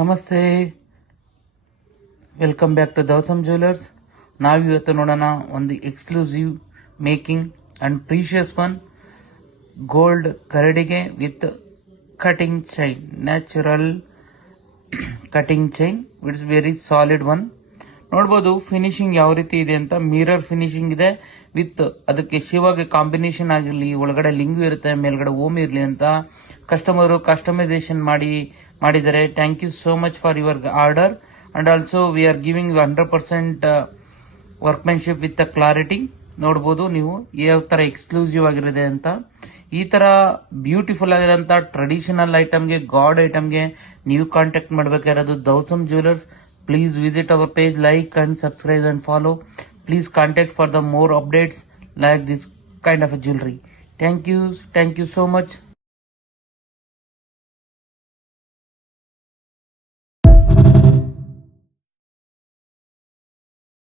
ನಮಸ್ತೆ, welcome back to ದೌಸಮ್ jewellers. ನಾವಿವತ್ತು ನೋಡೋಣ ಒಂದು exclusive making and precious one gold ಕರಡಿಗೆ with cutting chain, natural cutting chain. It's very solid one. ನೋಡ್ಬೋದು ಫಿನಿಶಿಂಗ್ ಯಾವ ರೀತಿ ಇದೆ ಅಂತ. ಮಿರರ್ ಫಿನಿಶಿಂಗ್ ಇದೆ ವಿತ್ ಅದಕ್ಕೆ ಶಿವಗೆ ಕಾಂಬಿನೇಷನ್ ಆಗಿರಲಿ, ಒಳಗಡೆ ಲಿಂಗು ಇರುತ್ತೆ, ಮೇಲ್ಗಡೆ ಓಮ್ ಇರಲಿ ಅಂತ ಕಸ್ಟಮರು ಕಸ್ಟಮೈಸೇಷನ್ ಮಾಡಿದ್ದಾರೆ. Thank you so much for your order and also we are giving 100% workmanship with clarity. ನೋಡ್ಬೋದು ನೀವು ಯಾವ ತರ ಎಕ್ಸ್ಕ್ಲೂಸಿವ್ ಆಗಿರುತ್ತೆ ಅಂತ. ಈ ತರ ಬ್ಯೂಟಿಫುಲ್ ಆಗಿರೋಂಥ ಟ್ರೆಡಿಷನಲ್ ಐಟಮ್ಗೆ, ಗಾಡ್ ಐಟಮ್ಗೆ ನೀವು ಕಾಂಟ್ಯಾಕ್ಟ್ ಮಾಡಬೇಕಾಗಿರೋದು ದೌಸಮ್ jewellers. Please visit our page, like and subscribe and follow. Please contact for the more updates like this kind of a jewelry. Thank you so much.